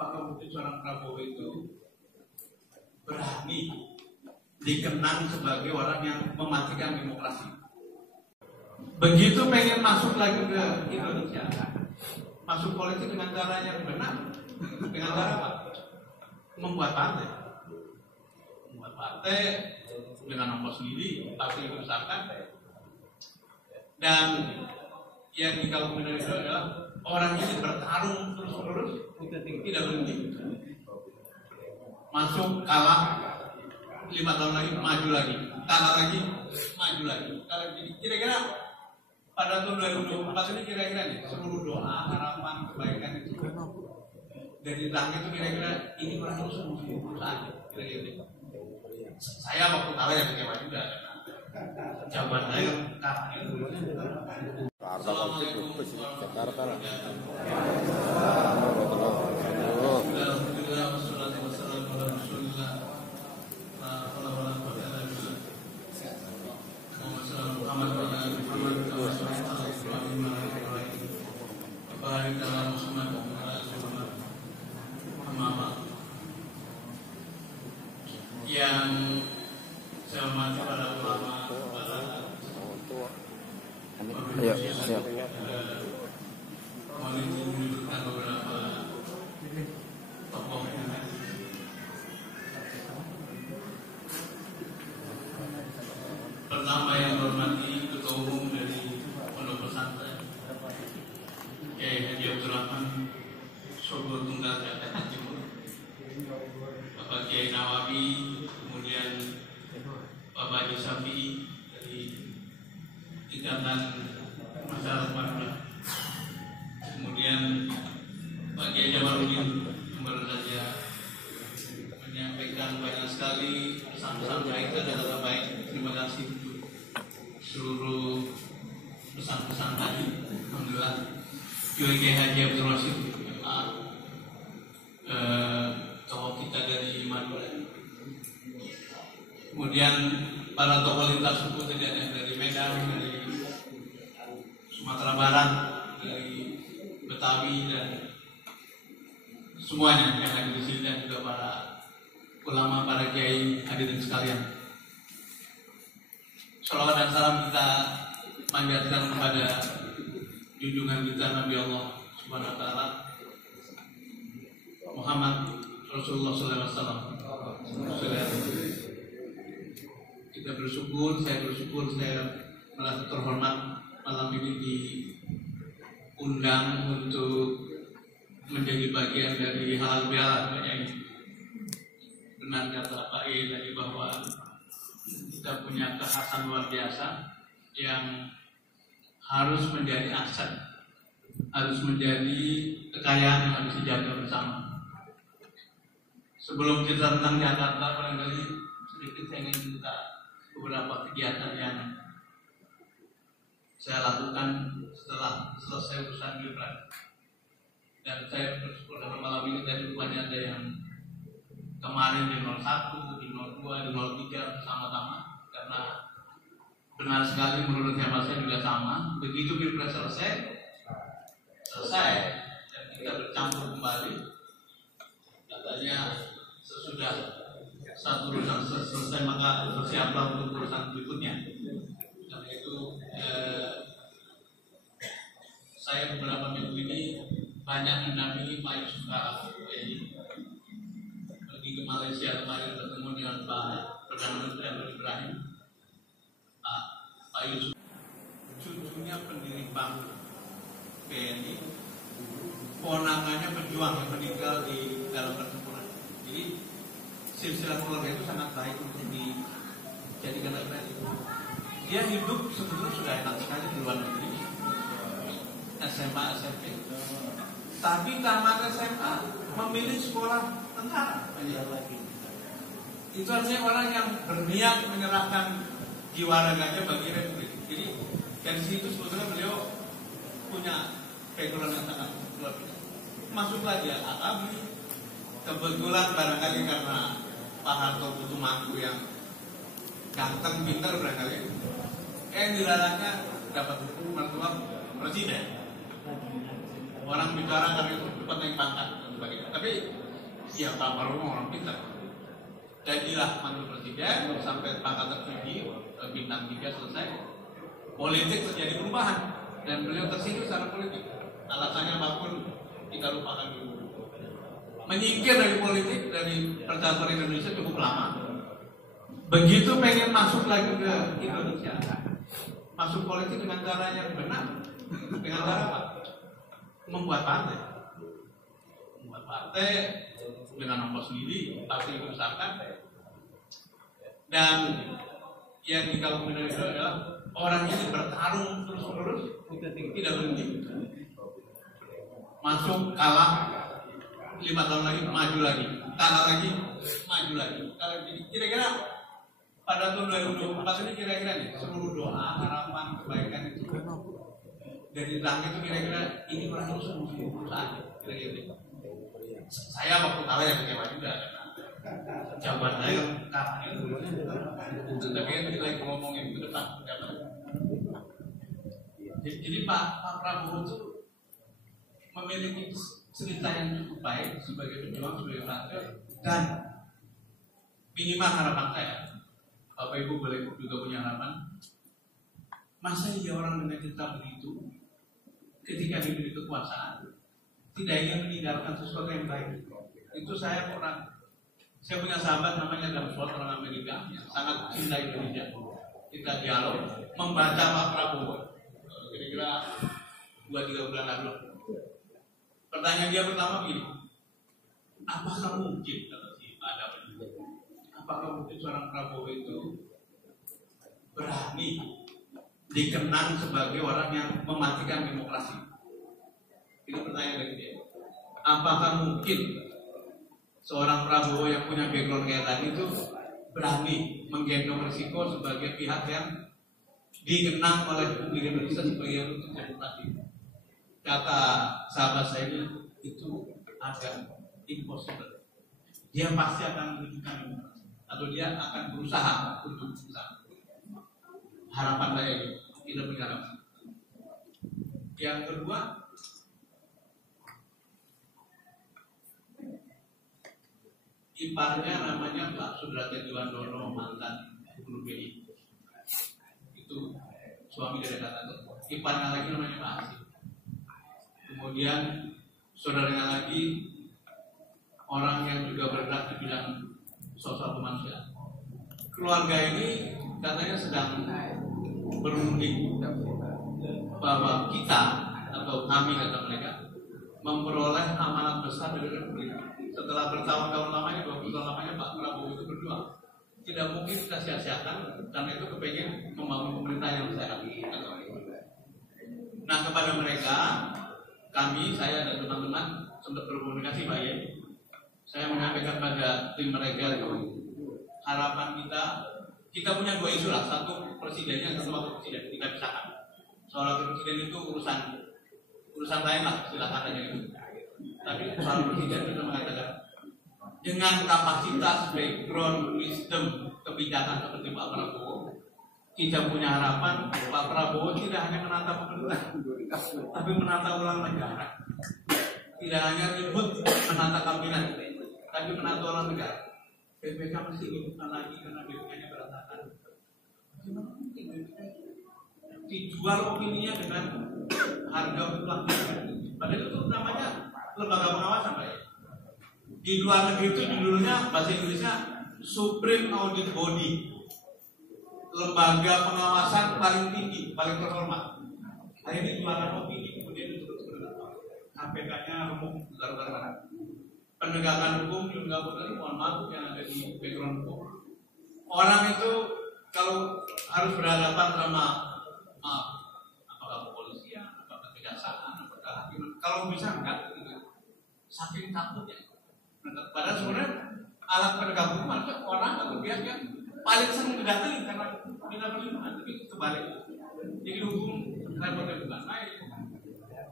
apakah mungkin seorang Prabowo itu berani dikenang sebagai orang yang mematikan demokrasi? Begitu pengen masuk lagi ke Indonesia, masuk politik dengan cara yang benar, dengan cara apa? Membuat partai dengan ongkos sendiri, partai yang dibesarkan. Dan yang dikalkulkan itu adalah orang ini bertarung terus-menerus, tidak berhenti. Masuk, kalah, 5 tahun lagi maju lagi, kalah lagi, maju lagi. Kira-kira pada tahun 2024 ini kira-kira nih, seluruh doa, harapan, kebaikan itu dari langit itu kira-kira ini orang terus perusahaan kira-kira. Saya waktu kalah ya kecewa juga. Jawaban saya kapan itu? Assalamualaikum warahmatullahi yang saya hormati para ulama, siap. Mohon izin menyebutkan beberapa tokoh yang pertama yang hormati Ketua Umum dari Pondok Pesantren Kiai Haji Abdul Rahman Sogo Tunggal Jakarta Timur, Bapak Kiai Nawawi, kemudian Bapak Haji Syafi'i dari Ikatan Masyarakat Madura, kemudian Pak Kiai Jamaludin yang baru saja menyampaikan banyak sekali pesan-pesan baik dan kata baik. Terima kasih untuk seluruh pesan-pesan tadi. Alhamdulillah. Kiai Haji Abdul Rasyid, tokoh kita dari Madura. Kemudian para tokoh lintas suku tadi ada dari Medan, dari Sumatera Barat, dari Betawi, dan semuanya yang ada di sini, dan juga para ulama, para kiai hadirin sekalian. Shalawat dan salam kita panjatkan kepada junjungan kita Nabi Allah Subhanahu wa taala Muhammad Rasulullah SAW. Kita bersyukur, saya merasa terhormat malam ini diundang untuk menjadi bagian dari halal bihalal ini. Benar kata Pak E tadi bahwa kita punya kekhasan luar biasa yang harus menjadi aset, harus menjadi kekayaan yang harus dijaga bersama. Sebelum kita tentang Jakarta, barangkali sedikit saya ingin cerita beberapa kegiatan yang saya lakukan setelah selesai urusan Pilpres. Dan saya bersyukur dalam malam ini tadi rupanya ada yang kemarin di 01, di 02, di 03 bersama-sama, karena benar sekali menurut hemat saya juga sama. Begitu Pilpres selesai dan kita bercampur kembali, katanya sesudah satu urusan selesai maka bersiaplah untuk urusan berikutnya. Karena itu saya beberapa minggu ini banyak mendampingi Pak Yusuf Kala pergi ke Malaysia kemarin, bertemu dengan Pak Perdana Menteri Anwar Ibrahim. Pak Yusuf cucunya pendiri Bank BNI, ponangannya pejuang yang meninggal di dalam pertempuran. Jadi silsilah keluarga itu sangat baik untuk dijadikan referensi. Dia hidup sebetulnya sudah enak sekali di luar negeri, SMA, SMP. Tapi tamat SMA memilih sekolah tentara. Itu artinya orang yang berniat menyerahkan jiwa raganya bagi Republik. Jadi dari situ sebetulnya beliau punya background yang sangat luar biasa. Masuklah dia Akabi. Kebetulan barangkali karena Pak Harto butuh mantu yang ganteng, pintar barangkali. Dilarangnya dapat mertua presiden. Orang bicara karena itu cepat naik pangkat dan sebagainya. Tapi ya Pak Prabowo orang pintar. Jadilah mantu presiden sampai pangkat tertinggi bintang 3 selesai. Politik terjadi perubahan dan beliau tersinggung secara politik. Alasannya apapun kita lupakan dulu. Menyingkir dari politik, dari percaturan Indonesia cukup lama. Begitu pengen masuk lagi ke Indonesia, masuk politik dengan cara yang benar. Dengan cara apa? Membuat partai dengan ongkos sendiri, partai yang dibesarkan. Dan yang dikagumi dari itu adalah orang ini bertarung terus-menerus, tidak berhenti. Masuk, kalah, 5 tahun lagi maju lagi, kalah lagi, maju lagi. Kira-kira pada tahun 2024 ini kira-kira nih seluruh doa, harapan, kebaikan itu dari langit itu kira-kira ini orang terus perusahaan kira-kira. Saya waktu kalah yang kecewa juga karena jawaban saya kalah itu. Tapi kita lagi ngomongin ke depan jawaban. Jadi Pak Prabowo itu memiliki cerita yang cukup baik sebagai pejuang, sebagai partai, dan minimal harapan saya, Bapak Ibu boleh juga punya harapan. Masa iya orang dengan cerita begitu ketika diberi kekuasaan tidak ingin meninggalkan sesuatu yang baik? Itu saya punya sahabat namanya Damswat, orang Amerika yang sangat cinta Indonesia. Kita dialog, membaca Pak Prabowo kira-kira 2-3 bulan lalu. Pertanyaan dia pertama begini, apakah mungkin, kata si Pak Adam, apakah mungkin seorang Prabowo itu berani dikenang sebagai orang yang mematikan demokrasi? Itu pertanyaan dari dia. Apakah mungkin seorang Prabowo yang punya background kayak tadi itu berani menggendong risiko sebagai pihak yang dikenang oleh publik Indonesia sebagai yang untuk demokrasi? Kata sahabat saya ini, itu agak impossible. Dia pasti akan menunjukkan demokrasi, atau dia akan berusaha untuk bisa. Harapan saya ini, tidak punya harapan. Yang kedua, iparnya namanya Pak Sudrajat Juwandono, mantan Gubernur BI. Itu suami dari kata itu. Iparnya lagi namanya Pak Hasim. Kemudian saudaranya lagi orang yang juga bergerak di bidang sosial kemanusiaan. Keluarga ini katanya sedang berunding bahwa kita atau kami, kata mereka, memperoleh amanat besar dari Republik. Setelah bertahun-tahun lamanya, 20 tahun lamanya Pak Prabowo itu berjuang. Tidak mungkin kita sia-siakan, karena itu kepengen membangun pemerintah yang sehat. Nah, kepada mereka, kami, saya dan teman-teman sempat berkomunikasi Pak Yen. Saya menyampaikan pada tim mereka harapan kita punya 2 isu lah, satu presidennya, satu wakil presiden, kita pisahkan. Soal wakil presiden itu urusan lain lah, silakan aja itu. Tapi soal presiden kita mengatakan dengan kapasitas, background, wisdom, kebijakan seperti Pak Prabowo, kita punya harapan Pak Prabowo tidak hanya menata pemerintah, tapi menata ulang negara. Tidak hanya ribut menata kabinet, tapi menata ulang negara. BPK masih dibuka lagi karena BPK-nya berantakan. Gimana mungkin BPK dijual opininya dengan harga uang? Padahal itu namanya lembaga pengawasan, Pak. Di luar negeri itu judulnya bahasa Inggrisnya Supreme Audit Body, lembaga pengawasan paling tinggi, paling terhormat. Hari ini jualan opini, kemudian disebut KPK-nya remuk besar-besaran. Penegakan hukum juga benar, mohon maaf yang ada di background hukum. Orang itu kalau harus berhadapan sama apakah kepolisian, apakah kejaksaan, apakah hakim, kalau bisa enggak gitu. Saking takutnya. Padahal sebenarnya alat penegak hukum itu orang atau pihak yang paling sering didatangi karena minta perlindungan, tapi kebalik. Jadi hukum repotnya bukan main.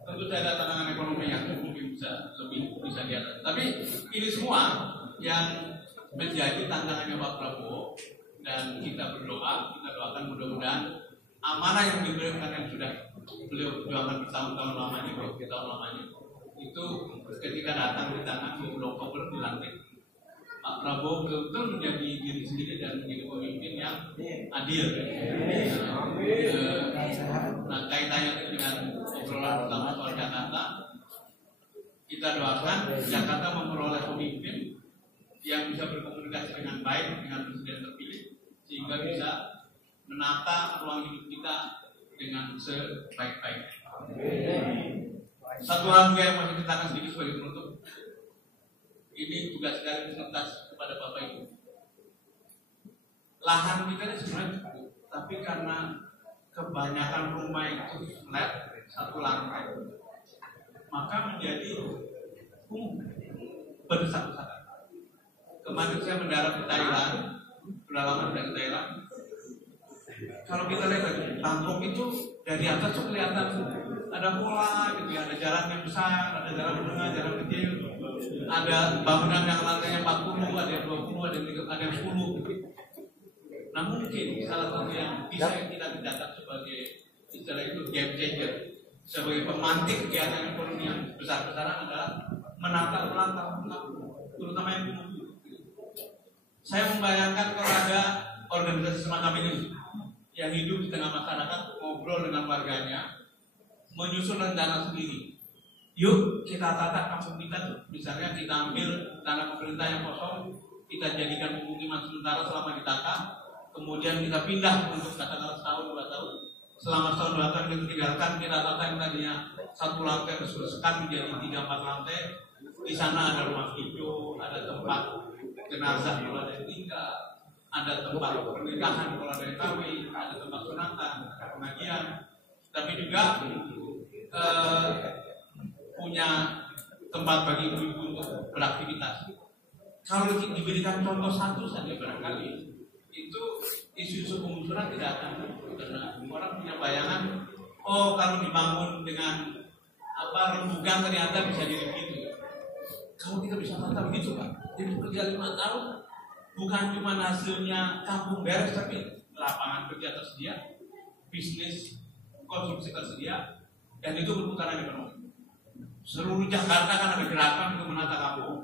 Tentu saya ada tantangan ekonomi yang mungkin lebih bisa diatas. Tapi ini semua yang menjadi tantangannya Pak Prabowo, dan kita doakan mudah-mudahan amanah yang diberikan yang sudah beliau perjuangkan bertahun-tahun lamanya, 20 tahun lamanya, itu ketika datang di tanah 20 Oktober dilantik, Pak Prabowo betul-betul menjadi diri sendiri dan menjadi pemimpin yang adil. Nah, kaitannya dengan obrolan pertama soal Jakarta, kita doakan Jakarta memperoleh pemimpin yang bisa berkomunikasi dengan baik dengan presiden terpilih, sehingga bisa menata ruang hidup kita dengan sebaik-baiknya. Satu hal yang masih kita akan sedikit sebagai penutup, ini tugas sekali tuntas kepada Bapak Ibu. Lahan kita ini sebenarnya cukup, tapi karena kebanyakan rumah itu flat satu lantai, maka menjadi berdesak-desakan. Kemarin saya mendarat di Thailand, sudah lama dari Thailand. Kalau kita lihat Bangkok itu dari atas tuh kelihatan ada pola gitu ya, ada jalan yang besar, ada jalan menengah, jalan kecil, ada bangunan yang lantainya 40, ada yang 20, ada yang 10. Nah mungkin salah satu yang bisa kita tindakan sebagai istilah itu game changer, sebagai pemantik kegiatan ekonomi yang besar-besaran adalah menata ulang kampung, terutama yang kumuh. Saya membayangkan kalau ada organisasi semacam ini yang hidup di tengah masyarakat, ngobrol dengan warganya, menyusun rencana sendiri. Yuk kita tata kampung kita tuh. Misalnya kita ambil tanah pemerintah yang kosong, kita jadikan pemukiman sementara selama ditata, kemudian kita pindah untuk katakanlah setahun 2 tahun. Selama setahun 2 tahun kita tinggalkan, kita tata yang tadinya satu lantai bersekat menjadi 3-4 lantai. Di sana ada rumah hijau, ada tempat jenazah kalau ada yang tinggal, ada tempat pernikahan kalau ada yang kawin, ada tempat sunatan, pengajian, tapi juga punya tempat bagi ibu-ibu untuk beraktivitas. Kalau diberikan contoh satu saja barangkali, itu isu-isu penggusuran tidak akan, karena orang punya bayangan, oh kalau dibangun dengan rembukan ternyata bisa jadi begitu. Kalau kita bisa tata begitu Pak, itu kerja 5 tahun, bukan cuma hasilnya kampung beres, tapi lapangan kerja tersedia, bisnis konsumsi tersedia, dan itu berputaran ekonomi. Seluruh Jakarta kan ada gerakan untuk menata kampung,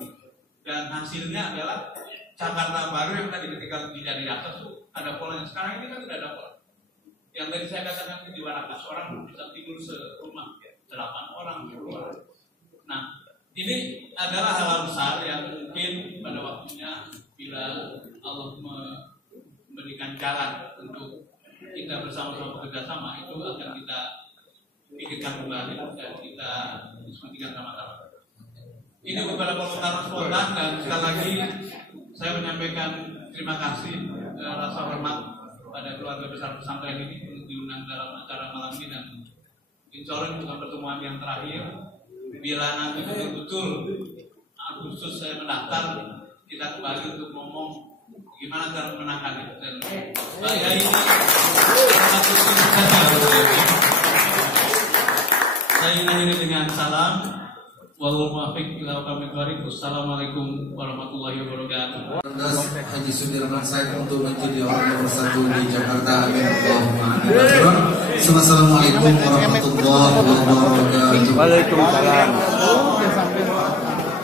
dan hasilnya adalah Jakarta baru yang tadi ketika tidak di atas tuh ada pola yang sekarang ini kan tidak ada pola. Yang tadi saya katakan di Warakas, orang bisa tidur serumah, 8 orang, 10 orang. Nah, ini adalah hal besar yang mungkin pada waktunya bila Allah memberikan jalan untuk kita bersama-sama bekerja sama, itu akan kita pikirkan kembali dan kita diskusikan sama-sama. Ini beberapa komentar spontan, dan sekali lagi saya menyampaikan terima kasih, rasa hormat pada keluarga besar pesantren ini untuk diundang dalam acara malam ini, dan insya Allah bukan pertemuan yang terakhir. Bila nanti betul-betul Agustus saya mendaftar, kita kembali untuk ngomong gimana cara memenangkan itu. Dan saya ini saya akhiri dengan salam. Wassalamualaikum warahmatullahi wabarakatuh. Haji Sudirman Said untuk menjadi orang nomor 1 di Jakarta. Amin. Assalamualaikum warahmatullahi wabarakatuh. Waalaikumsalam.